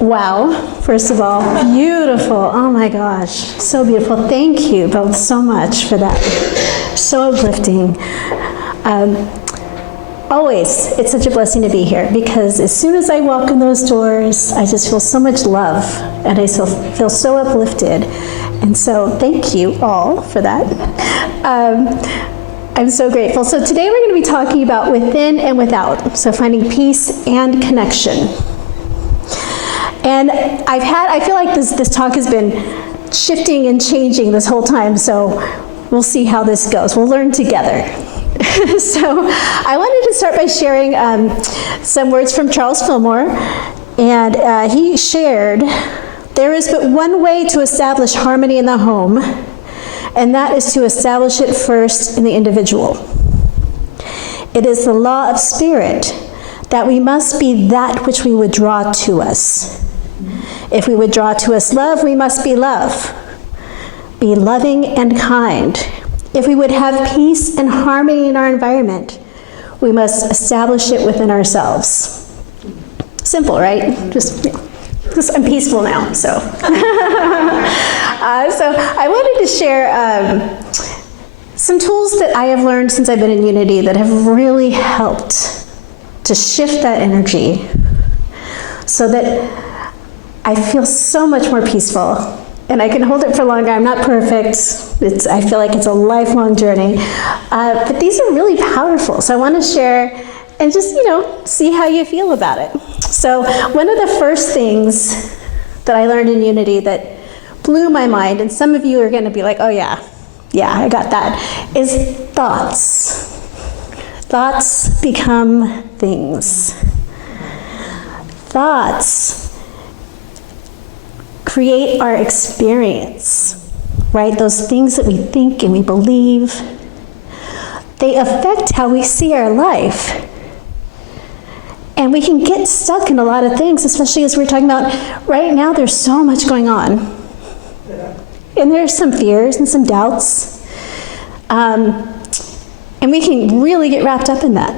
Wow, first of all, beautiful. Oh my gosh, so beautiful. Thank you both so much for that. So uplifting. Always, it's such a blessing to be here because as soon as I walk in those doors, I just feel so much love and I feel so uplifted. And so thank you all for that. I'm so grateful. So today we're going to be talking about within and without. So finding peace and connection. And I feel like this talk has been shifting and changing this whole time, so we'll see how this goes. We'll learn together. So I wanted to start by sharing some words from Charles Fillmore, and he shared, "There is but one way to establish harmony in the home, and that is to establish it first in the individual. It is the law of spirit that we must be that which we would draw to us. If we would draw to us love, we must be love. Be loving and kind. If we would have peace and harmony in our environment, we must establish it within ourselves." Simple, right? Just I'm peaceful now, so. So I wanted to share some tools that I have learned since I've been in Unity that have really helped to shift that energy so that I feel so much more peaceful and I can hold it for longer. I'm not perfect. I feel like it's a lifelong journey. But these are really powerful. So I want to share and just, see how you feel about it. So one of the first things that I learned in Unity that blew my mind, and some of you are going to be like, oh yeah, I got that, is thoughts. Thoughts become things. Thoughts create our experience, right? Those things that we think and we believe, they affect how we see our life. And we can get stuck in a lot of things, especially as we're talking about right now, there's so much going on. And there's some fears and some doubts. And we can really get wrapped up in that.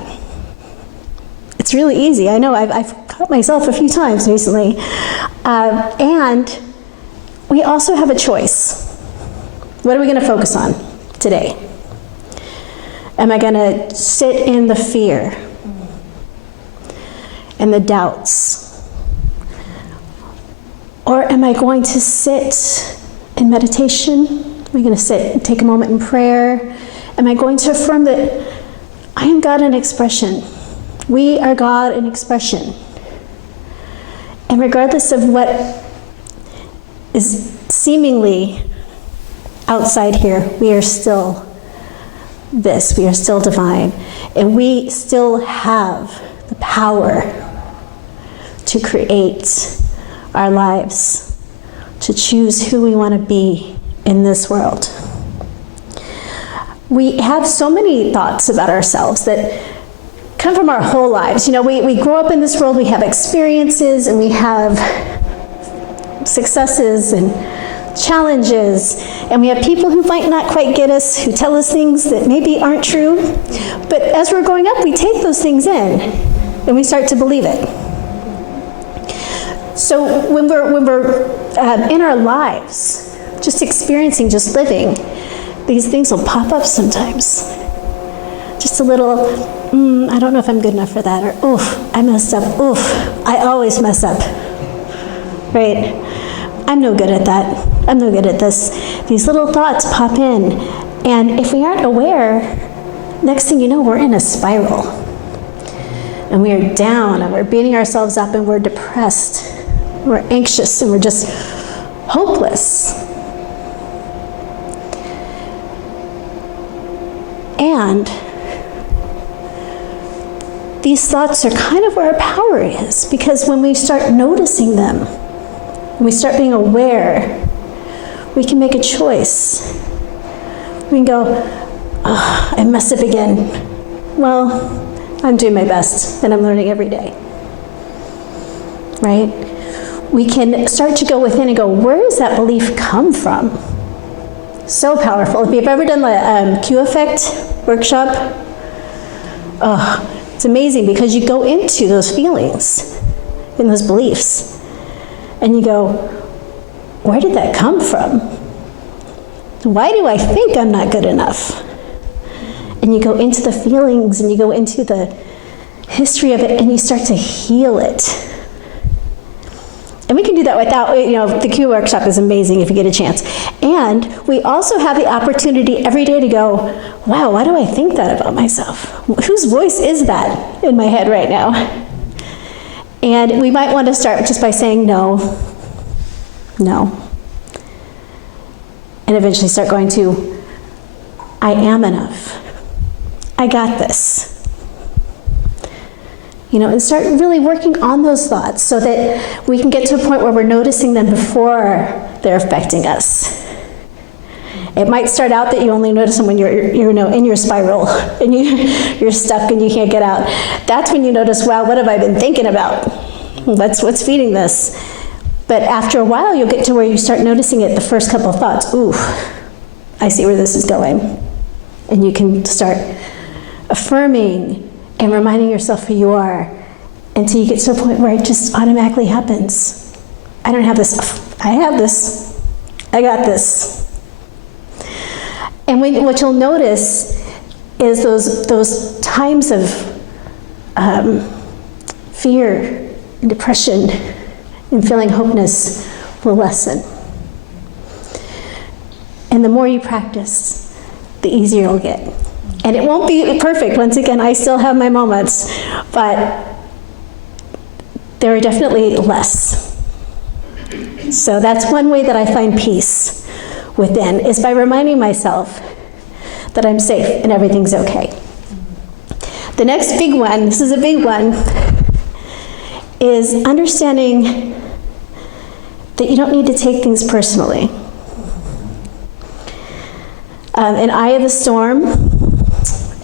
It's really easy. I know I've caught myself a few times recently. And we also have a choice. What are we going to focus on today? Am I going to sit in the fear and the doubts? Or am I going to sit in meditation? Am I going to sit and take a moment in prayer? Am I going to affirm that I am God in expression? We are God in expression. And regardless of what is seemingly outside here, we are still this. We are still divine. And we still have the power to create our lives, to choose who we want to be in this world. We have so many thoughts about ourselves that come from our whole lives. We grow up in this world, we have experiences, and we have successes and challenges, and we have people who might not quite get us, who tell us things that maybe aren't true. But as we're growing up, we take those things in, and we start to believe it. So when we're in our lives, just experiencing, just living, these things will pop up sometimes. Just a little, I don't know if I'm good enough for that, or oof, I messed up, oof, I always mess up, right? I'm no good at that, I'm no good at this. These little thoughts pop in, and if we aren't aware, next thing you know, we're in a spiral. And we are down, and we're beating ourselves up, and we're depressed, we're anxious, and we're just hopeless. And these thoughts are kind of where our power is, because when we start noticing them, when we start being aware, we can make a choice. We can go, oh, I messed up again. Well, I'm doing my best, and I'm learning every day. Right? We can start to go within and go, where does that belief come from? So powerful. If you've ever done the Q Effect workshop, it's amazing because you go into those feelings and those beliefs. and you go, where did that come from? Why do I think I'm not good enough? And you go into the feelings and you go into the history of it and you start to heal it. And we can do that without, the Q workshop is amazing if you get a chance. And we also have the opportunity every day to go, wow, why do I think that about myself? Whose voice is that in my head right now? And we might want to start just by saying no. And eventually start going to, I am enough. I got this. And start really working on those thoughts so that we can get to a point where we're noticing them before they're affecting us. It might start out that you only notice them when you're in your spiral and you're stuck and you can't get out. That's when you notice, wow, what have I been thinking about? What's feeding this? But after a while, you'll get to where you start noticing it, the first couple of thoughts. Ooh, I see where this is going. And you can start affirming and reminding yourself who you are until you get to a point where it just automatically happens. I don't have this. I have this. I got this. And what you'll notice is those times of fear and depression and feeling hopeless will lessen. And the more you practice, the easier it'll get. And it won't be perfect. Once again, I still have my moments, but there are definitely less. So that's one way that I find peace within, is by reminding myself that I'm safe and everything's okay. The next big one, this is a big one, is understanding that you don't need to take things personally. In Eye of the Storm,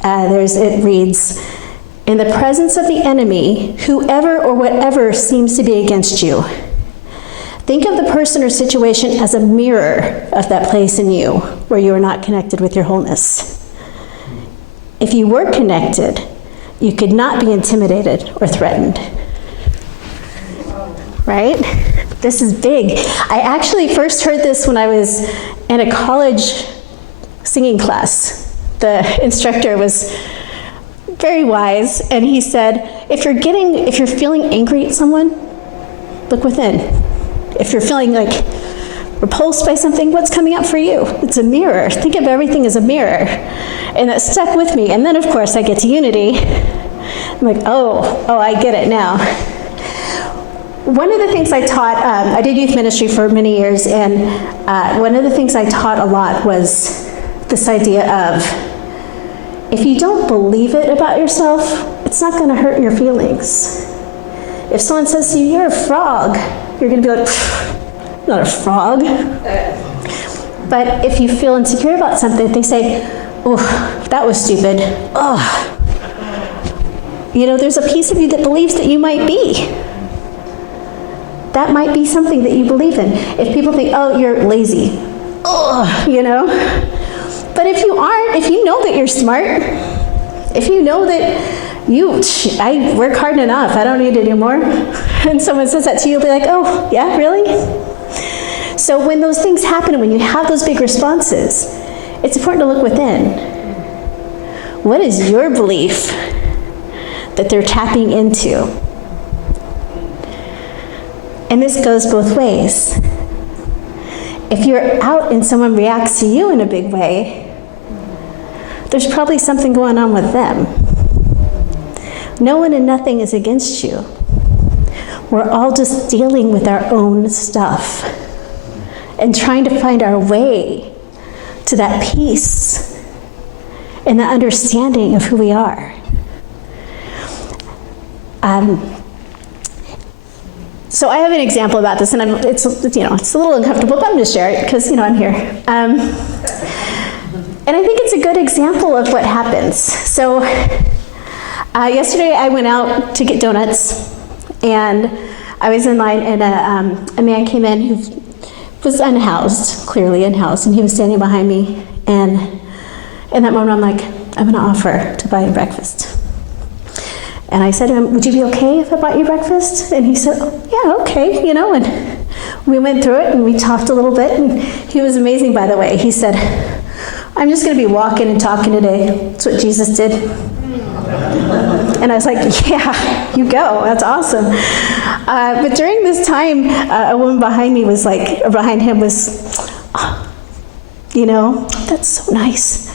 it reads, in the presence of the enemy, whoever or whatever seems to be against you, think of the person or situation as a mirror of that place in you where you are not connected with your wholeness. If you were connected, you could not be intimidated or threatened. Right? This is big. I actually first heard this when I was in a college singing class. The instructor was very wise, and he said, if you're feeling angry at someone, look within. If you're feeling like repulsed by something, what's coming up for you? It's a mirror. Think of everything as a mirror. And that stuck with me. And then, of course, I get to Unity. I'm like, oh, I get it now. One of the things I taught, I did youth ministry for many years, and one of the things I taught a lot was this idea of, if you don't believe it about yourself, it's not going to hurt your feelings. If someone says to you, you're a frog, you're going to be like, I'm not a frog. But if you feel insecure about something, they say, oh, that was stupid. Oh. There's a piece of you that believes that you might be. That might be something that you believe in. If people think, oh, you're lazy. Oh, But if you aren't, if you know that you're smart, if you know that I work hard enough, I don't need to do more, and someone says that to you, you'll be like, oh, yeah, really? So when those things happen, and when you have those big responses, it's important to look within. What is your belief that they're tapping into? And this goes both ways. If you're out and someone reacts to you in a big way, there's probably something going on with them. No one and nothing is against you. We're all just dealing with our own stuff and trying to find our way to that peace and the understanding of who we are. So I have an example about this, and it's a little uncomfortable, but I'm going to share it because I'm here. And I think it's a good example of what happens. So yesterday I went out to get donuts, and I was in line, and a man came in who was unhoused, clearly unhoused, and he was standing behind me. And in that moment, I'm like, I'm going to offer to buy him breakfast. And I said to him, would you be okay if I bought you breakfast? And he said, oh, yeah, okay, And We went through it and we talked a little bit, and he was amazing, by the way. He said, I'm just going to be walking and talking today. That's what Jesus did. And I was like, yeah, you go. That's awesome. But during this time, a woman behind him was, that's so nice.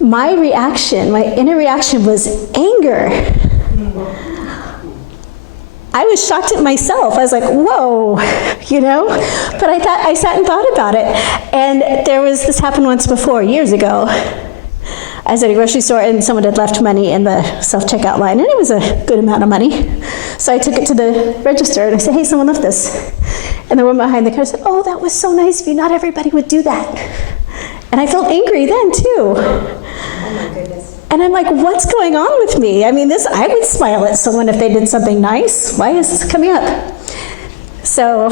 My reaction, my inner reaction was anger. I was shocked at myself. I was like, whoa, But I sat and thought about it. And this happened once before, years ago. I was at a grocery store and someone had left money in the self-checkout line, and it was a good amount of money. So I took it to the register and I said, hey, someone left this. And the woman behind the counter said, oh, that was so nice of you. Not everybody would do that. And I felt angry then too. Oh my goodness. And I'm like, what's going on with me? I mean, I would smile at someone if they did something nice. Why is this coming up? So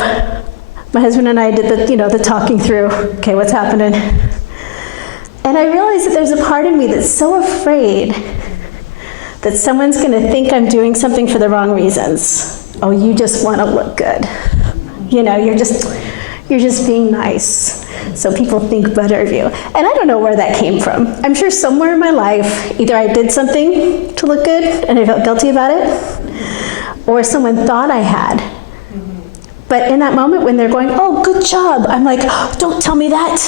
my husband and I did the talking through, okay, what's happening? And I realized that there's a part of me that's so afraid that someone's going to think I'm doing something for the wrong reasons. Oh, you just want to look good. You're just being nice, so people think better of you. And I don't know where that came from. I'm sure somewhere in my life, either I did something to look good and I felt guilty about it, or someone thought I had. But in that moment when they're going, oh, good job, I'm like, oh, don't tell me that.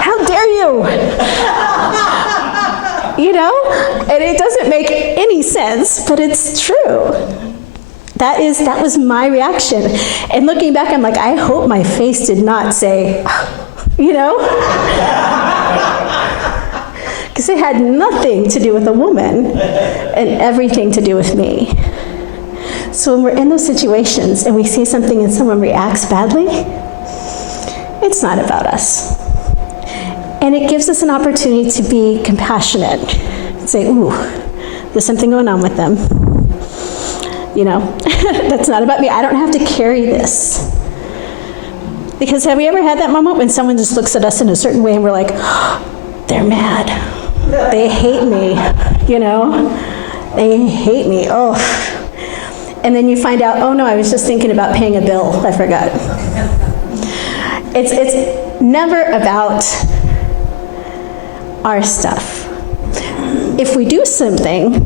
How dare you? And it doesn't make any sense, but it's true. That was my reaction. And looking back, I'm like, I hope my face did not say, because it had nothing to do with the woman and everything to do with me. So when we're in those situations and we see something and someone reacts badly, it's not about us. And it gives us an opportunity to be compassionate and say, ooh, there's something going on with them. That's not about me. I don't have to carry this. Because have we ever had that moment when someone just looks at us in a certain way and we're like, oh, they're mad. They hate me, They hate me, oh. And then you find out, oh no, I was just thinking about paying a bill. I forgot. It's never about our stuff. If we do something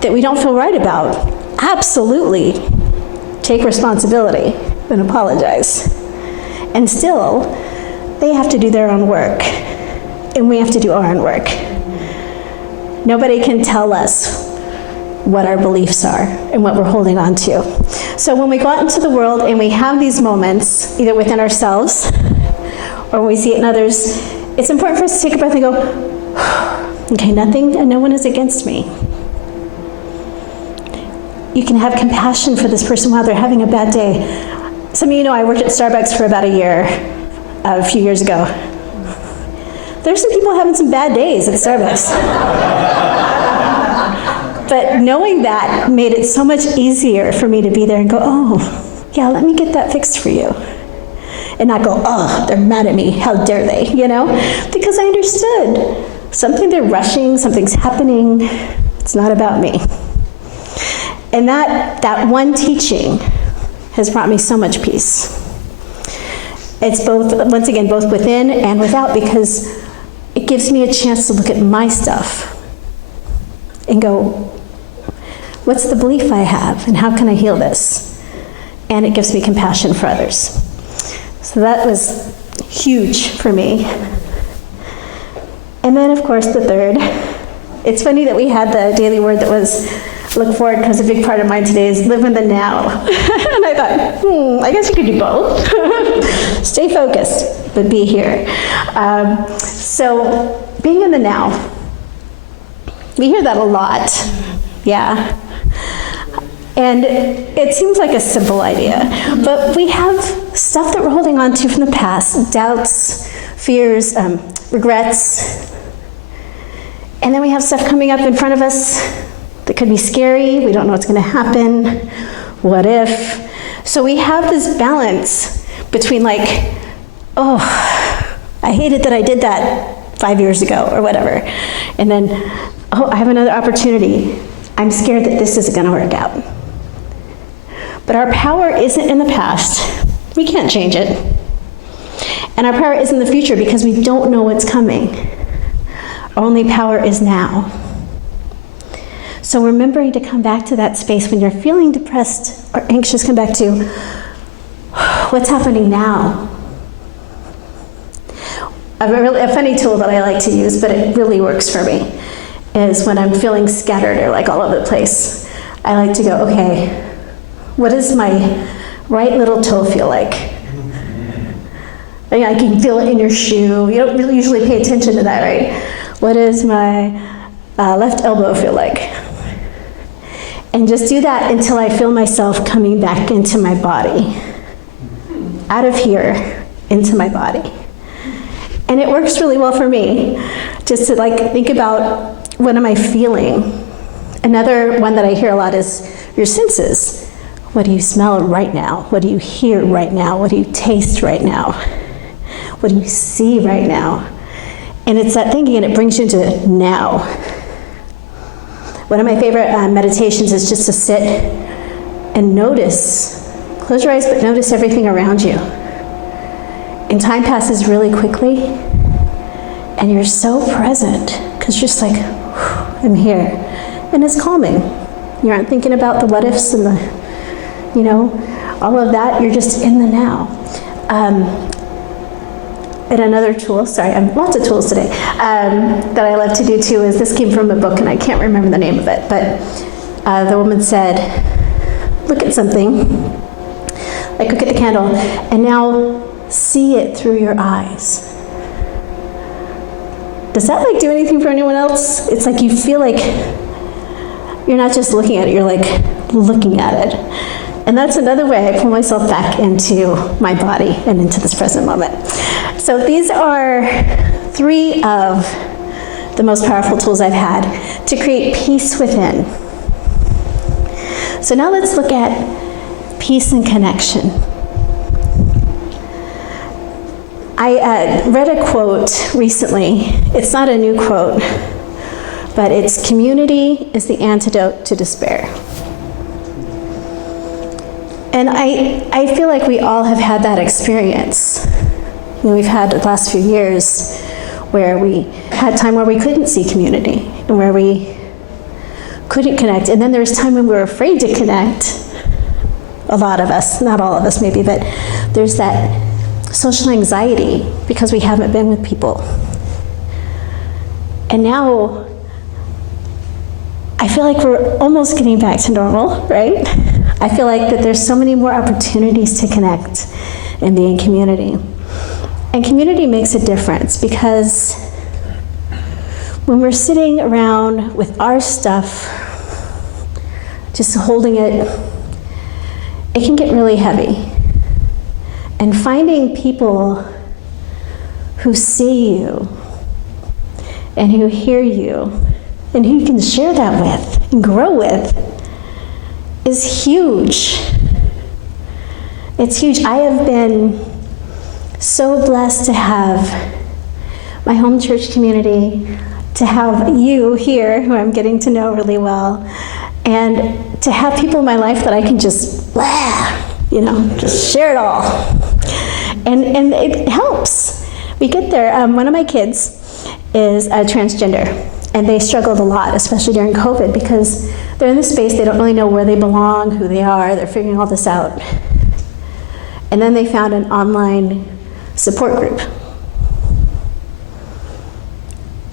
that we don't feel right about, absolutely take responsibility and apologize. And still, they have to do their own work, and we have to do our own work. Nobody can tell us what our beliefs are and what we're holding on to. So when we go out into the world and we have these moments, either within ourselves or when we see it in others, it's important for us to take a breath and go, okay, nothing and no one is against me. You can have compassion for this person while they're having a bad day. Some of you know I worked at Starbucks for about a year, a few years ago. There's some people having some bad days at Starbucks. But knowing that made it so much easier for me to be there and go, oh, yeah, let me get that fixed for you. And not go, oh, they're mad at me, how dare they, Because I understood. Something they're rushing, something's happening, it's not about me. And that one teaching has brought me so much peace. It's both, once again, both within and without, because it gives me a chance to look at my stuff and go, what's the belief I have and how can I heal this? And it gives me compassion for others. So that was huge for me. And then, of course, the third. It's funny that we had the daily word that was look forward, because a big part of mine today is live in the now. And I thought, I guess you could do both. Stay focused, but be here. So being in the now. We hear that a lot, yeah. And it seems like a simple idea, but we have stuff that we're holding on to from the past, doubts, fears, regrets. And then we have stuff coming up in front of us that could be scary. We don't know what's going to happen. What if? So we have this balance between like, oh, I hated that I did that 5 years ago or whatever. And then, oh, I have another opportunity. I'm scared that this isn't going to work out. But our power isn't in the past. We can't change it. And our power is in the future because we don't know what's coming. Our only power is now. So remembering to come back to that space when you're feeling depressed or anxious, come back to what's happening now. A funny tool that I like to use, but it really works for me, is when I'm feeling scattered or like all over the place, I like to go, okay, what does my right little toe feel like? I can feel it in your shoe. You don't really usually pay attention to that, right? What does my left elbow feel like? And just do that until I feel myself coming back into my body. Out of here, into my body. And it works really well for me, just to like think about, what am I feeling? Another one that I hear a lot is your senses. What do you smell right now? What do you hear right now? What do you taste right now? What do you see right now? And it's that thinking, and it brings you into now. One of my favorite meditations is just to sit and notice. Close your eyes, but notice everything around you. And time passes really quickly, and you're so present, because you're just like, I'm here. And it's calming. You aren't thinking about the what ifs and the, all of that. You're just in the now. And another tool, sorry, I have lots of tools today, that I love to do too, is this came from a book, and I can't remember the name of it, but the woman said, look at something, like look at the candle, and now see it through your eyes. Does that like do anything for anyone else? It's like you feel like you're not just looking at it, you're like looking at it. And that's another way I pull myself back into my body and into this present moment. So these are 3 of the most powerful tools I've had to create peace within. So now let's look at peace and connection. I read a quote recently. It's not a new quote, but it's community is the antidote to despair. And I feel like we all have had that experience. We've had the last few years where we had time where we couldn't see community and where we couldn't connect. And then there was time when we were afraid to connect. A lot of us, not all of us maybe, but there's that social anxiety because we haven't been with people. And now I feel like we're almost getting back to normal, right? I feel like that there's so many more opportunities to connect and be in community. And community makes a difference because when we're sitting around with our stuff, just holding it, it can get really heavy. And finding people who see you and who hear you and who you can share that with and grow with is huge. It's huge. I have been so blessed to have my home church community, to have you here, who I'm getting to know really well, and to have people in my life that I can just, just share it all. And it helps. We get there. One of my kids is a transgender, and they struggled a lot, especially during COVID, because they're in this space, they don't really know where they belong, who they are, they're figuring all this out. And then they found an online support group.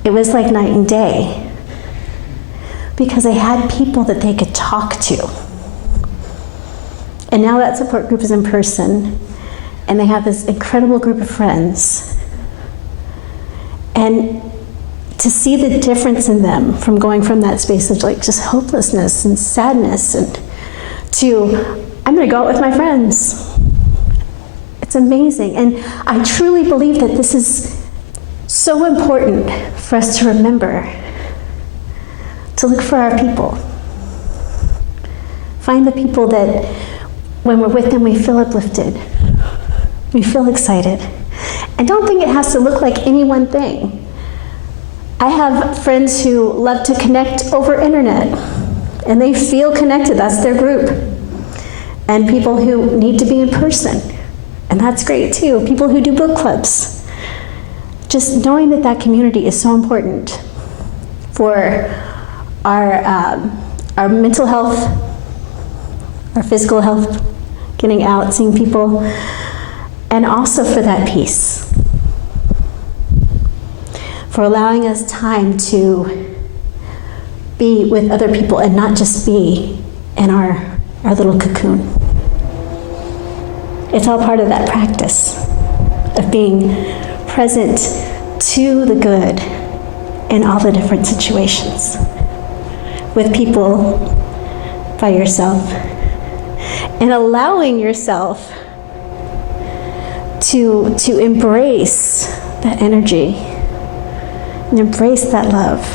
It was like night and day, because they had people that they could talk to. And now that support group is in person, and they have this incredible group of friends. And to see the difference in them from going from that space of like just hopelessness and sadness and to, I'm gonna go out with my friends. It's amazing. And I truly believe that this is so important for us to remember, to look for our people. Find the people that when we're with them, we feel uplifted. We feel excited. And don't think it has to look like any one thing. I have friends who love to connect over internet, and they feel connected. That's their group. and people who need to be in person. And that's great too. People who do book clubs. Just knowing that that community is so important for our mental health, our physical health, getting out, seeing people, and also for that peace. For allowing us time to be with other people and not just be in our little cocoon. It's all part of that practice of being present to the good in all the different situations. With people, by yourself, and allowing yourself to embrace that energy and embrace that love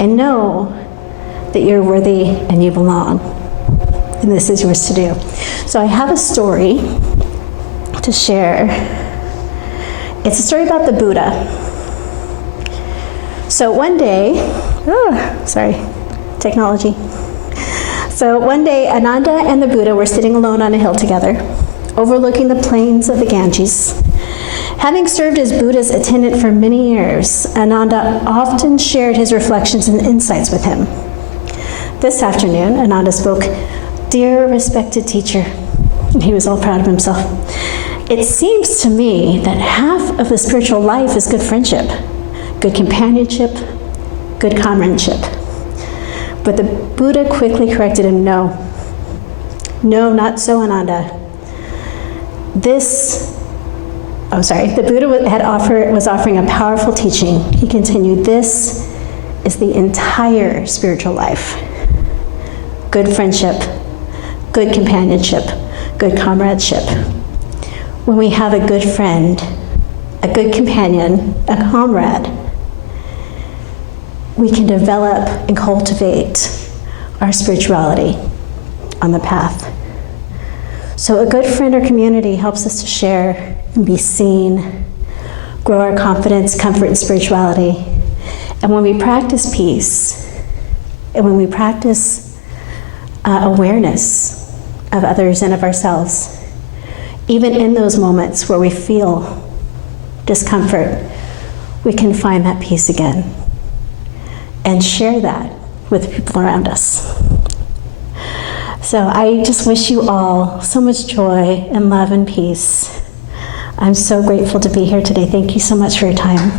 and know that you're worthy and you belong and this is yours to do. So I have a story to share. It's a story about the Buddha. So one day, technology. So one day, Ananda and the Buddha were sitting alone on a hill together, overlooking the plains of the Ganges. Having served as Buddha's attendant for many years, Ananda often shared his reflections and insights with him. This afternoon, Ananda spoke, "Dear respected teacher," and he was all proud of himself. "It seems to me that half of the spiritual life is good friendship, good companionship, good comradeship." But the Buddha quickly corrected him, "No, not so, Ananda. The Buddha was offering a powerful teaching. He continued, this is the entire spiritual life. Good friendship, good companionship, good comradeship. When we have a good friend, a good companion, a comrade, we can develop and cultivate our spirituality on the path. So a good friend or community helps us to share and be seen, grow our confidence, comfort, and spirituality. And when we practice peace, and when we practice awareness of others and of ourselves, even in those moments where we feel discomfort, we can find that peace again and share that with people around us. So I just wish you all so much joy and love and peace. I'm so grateful to be here today. Thank you so much for your time.